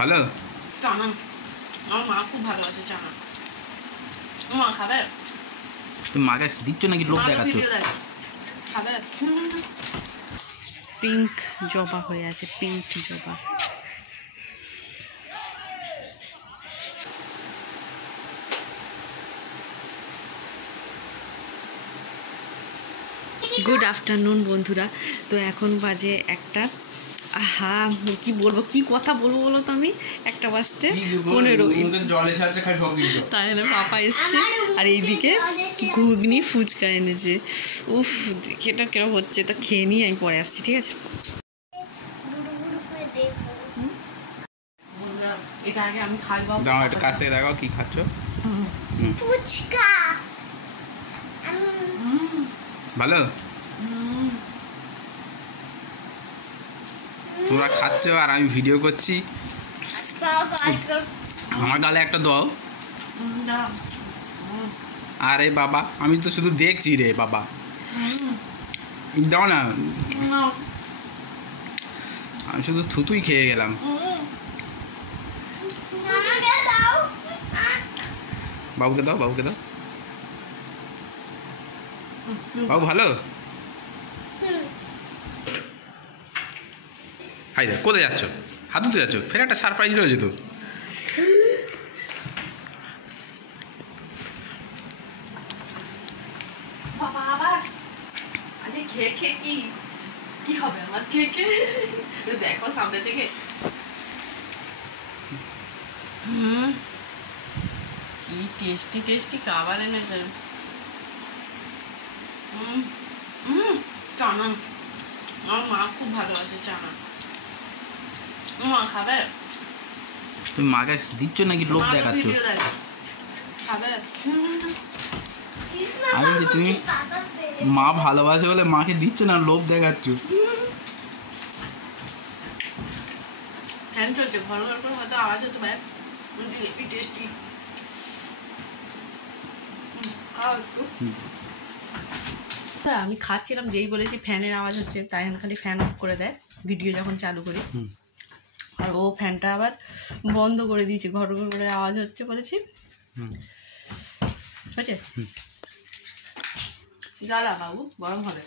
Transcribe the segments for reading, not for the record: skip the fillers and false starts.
ভালো চানা আমার মা খুব ভালোবাসে চানা। মা খাবে? তুমি মাকে দিচ্ছ নাকি লোক দেখাচ্ছ? খাবে? পিঙ্ক জবা হয়ে আছে, পিঙ্ক জবা। গুড আফটারনুন বন্ধুরা। তো এখন বাজে 1টা। আহা কি বলবো, কি কথা বলবো বলো তো, আমি 1টা বাজতে 15 তাহলে পাপা এসছে আর এইদিকে ঘুগনি ফুচকা এনেছে। উফ এটা কেরম হচ্ছে, তো খেয়ে নিয়ে আমি পরে আসছি, ঠিক আছে? এটা আগে আমি খাইবো। দাঁড়াও একটা কাছে দেখাও কি খাচ্ছ। ফুচকা ভালো? তোমরা খাচ্ছ আর আমি ভিডিও করছি। আমার গালে একটা দাও। আরে বাবা আমি তো শুধু দেখছি রে বাবা, দাও না। আমি শুধু থুতুই খেয়ে গেলাম। বাবুকে দাও, বাবুকে দাও। বাবু ভালো? হাই দা কোথায় যাচ্ছ? হাত ধুতে যাচ্ছ? ফের একটা সারপ্রাইজ রয়েছে তো। বাবা আবার আরে খেয়ে খেয়ে কি হবে আমার খেয়ে খেয়ে? দেখো সামনে থেকে। কি টেস্টি টেস্টি খাবার এনেছে। চানা আমার মা খুব ভালোবাসে চানা। মা খাবে? তুমি মাকে দিচ্ছ নাকি লোক দেখাচ্ছ? খাবে? আমি যে তুমি মা ভালোবাসে বলে মাকে দিচ্ছ না, লোভ দেখাচ্ছ। ফ্যান চলছে, ঘর ঘর করে হয়তো আওয়াজ হতে পারে। টেস্টি আমি খাচ্ছিলাম, যেই বলেছি ফ্যানের আওয়াজ হচ্ছে, তাই খালি ফ্যান অফ করে দেয় ভিডিও যখন চালু করি। আর ও ফ্যানটা আবার বন্ধ করে দিয়েছে, ঘর ঘর করে আওয়াজ হচ্ছে বলেছি। হয়েছে জ্বালা বাবু, গরম হবে।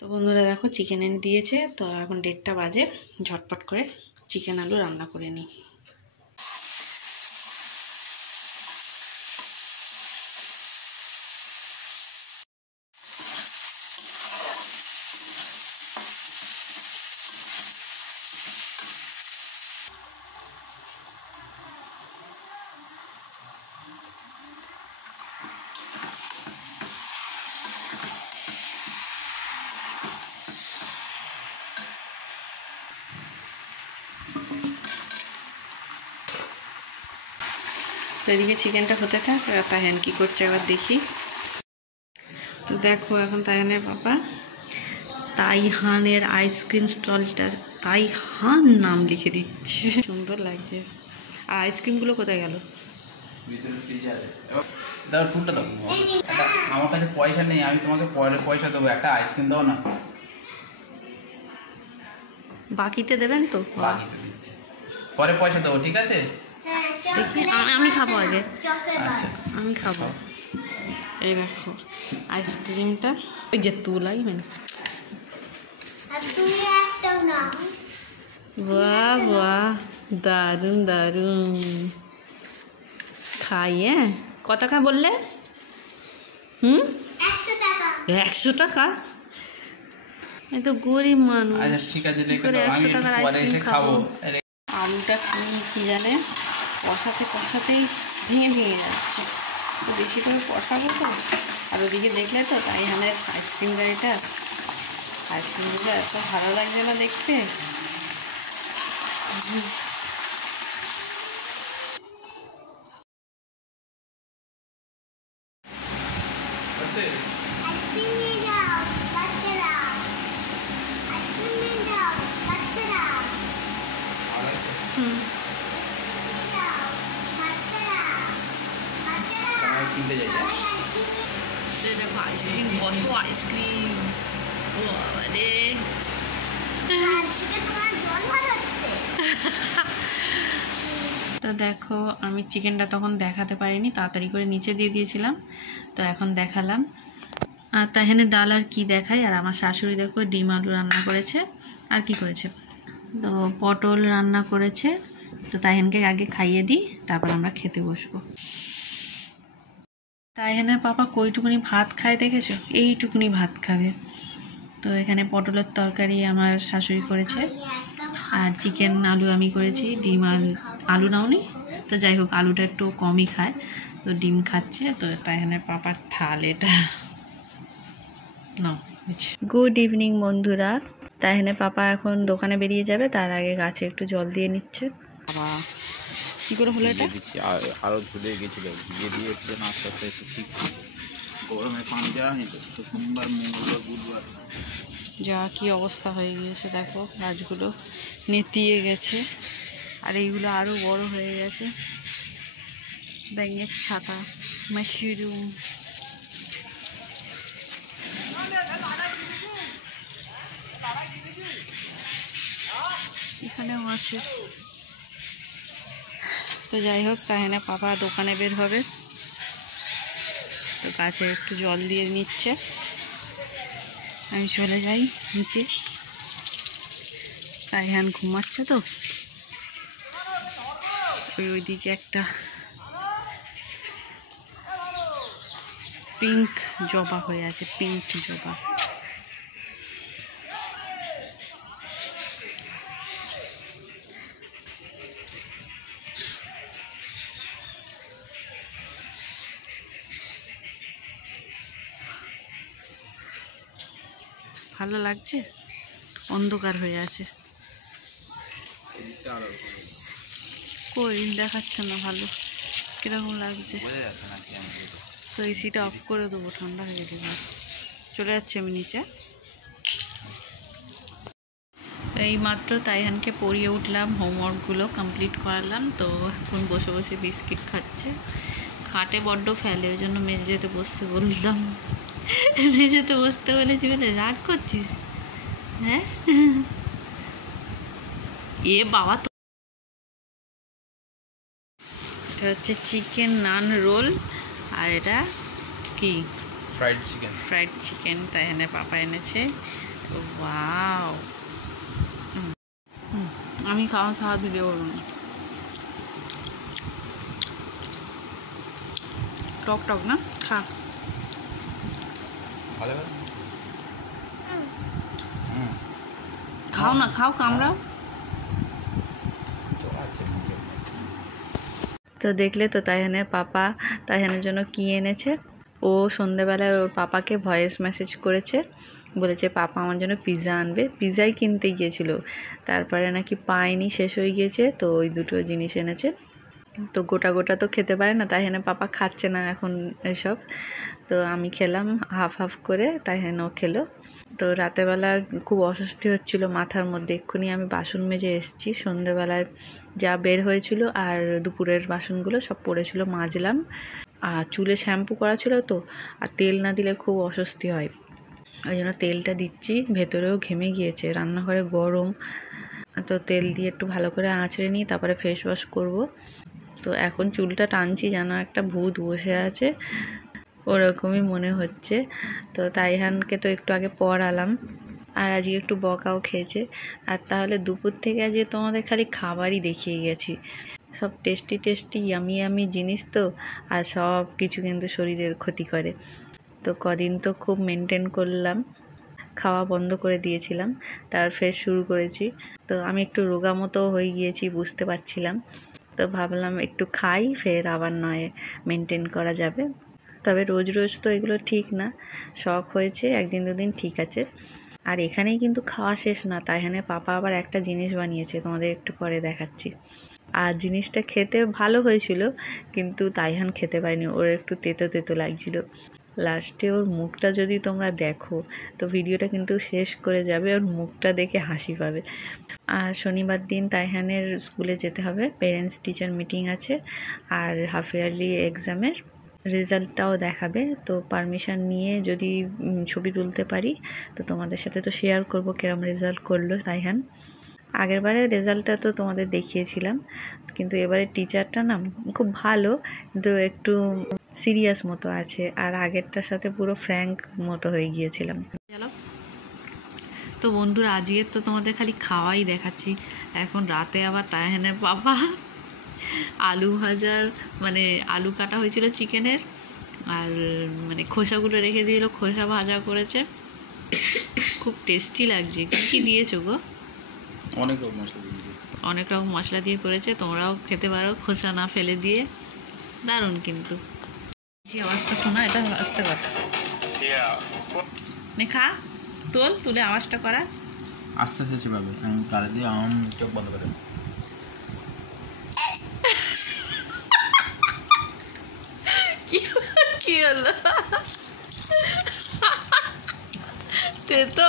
তো বন্ধুরা দেখো চিকেন এনে দিয়েছে, তো এখন 1:30 বাজে, ঝটপট করে চিকেন আলু রান্না করে নিই। তো এদিকে চিকেনটা হতে থাক, তাহেন কী করছে এবার দেখি। তো দেখো এখন তাহেনের বাবা তাইহানের আইসক্রিম স্টলটা তাইহান নাম লিখে দিচ্ছে, সুন্দর লাগছে। আর আইসক্রিমগুলো কোথায় গেল? দাও ফুলটা দাও। আমার কাছে পয়সা নেই, আমি তোমাকে পরে পয়সা দেবো, একটা আইসক্রিম দাও না। বাকিতে দেবেন তো? পরে পয়সা দেবো, ঠিক আছে? দেখি আমি খাবো আগে। আচ্ছা আমি খাবো। এই দেখো আইসক্রিমটা, ওই যে তুলাই মানে। বাহ বাহ, দারুণ দারুণ। খাই হ্যাঁ। কত টাকা বললে? 100 টাকা? এই তো গরিব মানুষ। আচ্ছা ঠিক আছে, রেখে দাও, আমি 100 টাকার পরে এসে খাবো। আলুটা কি জানে কষাতে কষাতেই ভেঙে ভেঙে যাচ্ছে, তো বেশি করে কষাবো তো। আর ওদিকে দেখলে তো তাই আমার আইসক্রিম গাড়িটা, আইসক্রিমগুলো এত ভালো লাগছে না দেখতে। কিনতে যাই। দেখো আইসক্রিম, কত আইসক্রিম, ও বাবারে, আজকে তোমার জল ভাত হচ্ছে। তো দেখো আমি চিকেনটা তখন দেখাতে পারিনি, তাড়াতাড়ি করে নিচে দিয়ে দিয়েছিলাম, তো এখন দেখালাম। আর তাহেনে ডাল আর কি দেখাই। আর আমার শাশুড়ি দেখো ডিম আলু রান্না করেছে। আর কি করেছে, তো পটল রান্না করেছে। তো তাহেনকে আগে খাইয়ে দিই, তারপর আমরা খেতে বসবো। তাহেনের পাপা কইটুকুনি ভাত খায় দেখেছো, এইটুকুনি ভাত খাবে। তো এখানে পটলের তরকারি আমার শাশুড়ি করেছে, আর চিকেন আলু আমি করেছি। ডিম আর আলু নাওনি, তো যাই হোক আলুটা একটু কমই খায়, তো ডিম খাচ্ছে। তো তাহেনের পাপার থাল এটা। গুড ইভিনিং বন্ধুরা। তাহেনের পাপা এখন দোকানে বেরিয়ে যাবে, তার আগে গাছে একটু জল দিয়ে নিচ্ছে। বাবা কি করে হলো এটা? আরো ধুলে গেছিল, ভিজিয়ে দিয়েছিল না, আস্তে আস্তে একটু ঠিক গরমে পানি দেওয়া হয়নি তো সোমবার মঙ্গলবার বুধবার যা কি অবস্থা হয়ে গিয়েছে দেখো, গাছগুলো নেতিয়ে গেছে, আর এইগুলো আরও বড় হয়ে গেছে। ব্যাঙের ছাতা, মাশরুম, এখানেও আছে। তো যাই হোক তাহেনে পাপা দোকানে বের হবে, তো গাছে একটু জল দিয়ে নিচ্ছে। আমি চলে যাই নিচে, তাইহান ঘুমাচ্ছে। তো ওইদিকে একটা পিঙ্ক জবা হয়ে আছে, পিঙ্ক জবা। ভালো লাগছে, অন্ধকার হয়ে আছে, কই দেখাচ্ছে না ভালো, কিরকম লাগছে। তো এসিটা অফ করে দেবো, ঠান্ডা হয়ে যাবে। চলে যাচ্ছি আমি নিচে। এই মাত্র তাইহানকে পড়িয়ে উঠলাম, হোমওয়ার্কগুলো কমপ্লিট করালাম। তো এখন বসে বসে বিস্কিট খাচ্ছে। খাটে বড্ড ফেলে, ওই জন্য মেঝেতে বসতে বললাম। মেঝেতে বসতে বলেছি বলে রাগ করছিস? হ্যাঁ এ বাবা, তো এটা হচ্ছে চিকেন নান রোল, আর এটা কি ফ্রাইড চিকেন তাইহানে পাপা এনেছে। ওয়াও, আমি খাওয়া ভিডিও করবো না। টক টক না, খা। খাও না, খাও, কামড়াও। তো দেখলে তো তাইহানের পাপা তাইহানের জন্য কি এনেছে। ও সন্ধেবেলায় ওর পাপাকে ভয়েস মেসেজ করেছে, বলেছে পাপা আমার জন্য পিৎজা আনবে। পিৎজাই কিনতে গিয়েছিল, তারপরে নাকি পায়নি, শেষ হয়ে গিয়েছে, তো ওই দুটো জিনিস এনেছে। তো গোটা গোটা তো খেতে পারে না, তাইহানের পাপা খাচ্ছে না এখন এসব। তো আমি খেলাম হাফ হাফ করে, তাইহানও খেলো। তো রাতেরবেলা খুব অস্বস্তি হচ্ছিল মাথার মধ্যে, এক্ষুনি আমি বাসন মেজে এসেছি। সন্ধেবেলায় যা বের হয়েছিল আর দুপুরের বাসনগুলো সব পড়েছিল, মাজলাম। আর চুলে শ্যাম্পু করা ছিল তো, আর তেল না দিলে খুব অস্বস্তি হয়, ওই জন্য তেলটা দিচ্ছি। ভেতরেও ঘেমে গিয়েছে, রান্নাঘরে গরম, তো তেল দিয়ে একটু ভালো করে আঁচড়ে নিই, তারপরে ফেস ওয়াশ করবো। তো এখন চুলটা টানছি, যেন একটা ভূত বসে আছে, ওরকমই মনে হচ্ছে। তো তাইহানকে তো একটু আগে পড়ালাম, আর আজকে একটু বকাও খেয়েছে। আর তাহলে দুপুর থেকে আজকে তোমাদের খালি খাবারই দেখিয়ে গেছি, সব টেস্টি টেস্টি ইয়ামি ইয়ামি জিনিস। তো আর সব কিছু কিন্তু শরীরের ক্ষতি করে। তো কদিন তো খুব মেনটেন করলাম, খাওয়া বন্ধ করে দিয়েছিলাম, তার ফের শুরু করেছি। তো আমি একটু রোগা মতো হয়ে গিয়েছি, বুঝতে পারছিলাম। তো ভাবলাম একটু খাই, ফের আবার নয় মেনটেন করা যাবে। তবে রোজ রোজ তো এগুলো ঠিক না, শখ হয়েছে, একদিন দুদিন ঠিক আছে। আর এখানেই কিন্তু খাওয়া শেষ না, তাইহানের পাপা আবার একটা জিনিস বানিয়েছে, তোমাদের একটু পরে দেখাচ্ছি। আর জিনিসটা খেতে ভালো হয়েছিল, কিন্তু তাইহান খেতে পারেনি, ওর একটু তেতো তেতো লাগছিল। লাস্টে ওর মুখটা যদি তোমরা দেখো, তো ভিডিওটা কিন্তু শেষ করে যাবে, ওর মুখটা দেখে হাসি পাবে। আর শনিবার দিন তাইহানের স্কুলে যেতে হবে, পেরেন্টস টিচার মিটিং আছে, আর হাফ ইয়ারলি এক্সামের রেজাল্টটাও দেখাবে। তো পারমিশন নিয়ে যদি ছবি তুলতে পারি তো তোমাদের সাথে তো শেয়ার করবো কিরম রেজাল্ট করলো তাইহান। আগের বারে রেজাল্টটা তো তোমাদের দেখিয়েছিলাম, কিন্তু এবারে টিচারটা না খুব ভালো, কিন্তু একটু সিরিয়াস মতো আছে, আর আগেরটার সাথে পুরো ফ্র্যাঙ্ক মতো হয়ে গিয়েছিলাম। চলো তো বন্ধুরা, আজকে তো তোমাদের খালি খাওয়াই দেখাচ্ছি। এখন রাতে আবার তাইহানের বাবা আলু ভাজার মানে আলু কাটা হয়েছিল চিকেনের, আর মানে খোসাগুলো রেখে দিল, খোসা ভাজা করেছে, খুব টেস্টি লাগছে। কী কী দিয়েছো গো? অনেক রকম মশলা দিয়ে অনেক রকম মশলা দিয়ে করেছে, তোমরাও খেতে পারো খোসা না ফেলে দিয়ে, দারুণ। কিন্তু যে আওয়াজটা শোনা, এটা আস্তে কথা নে, খা, তুলে আওয়াজটা করা। আস্তে আস্তে চেপাবে, আমি গালে দিয়ে চোখ বন্ধ করে কি হলো? তো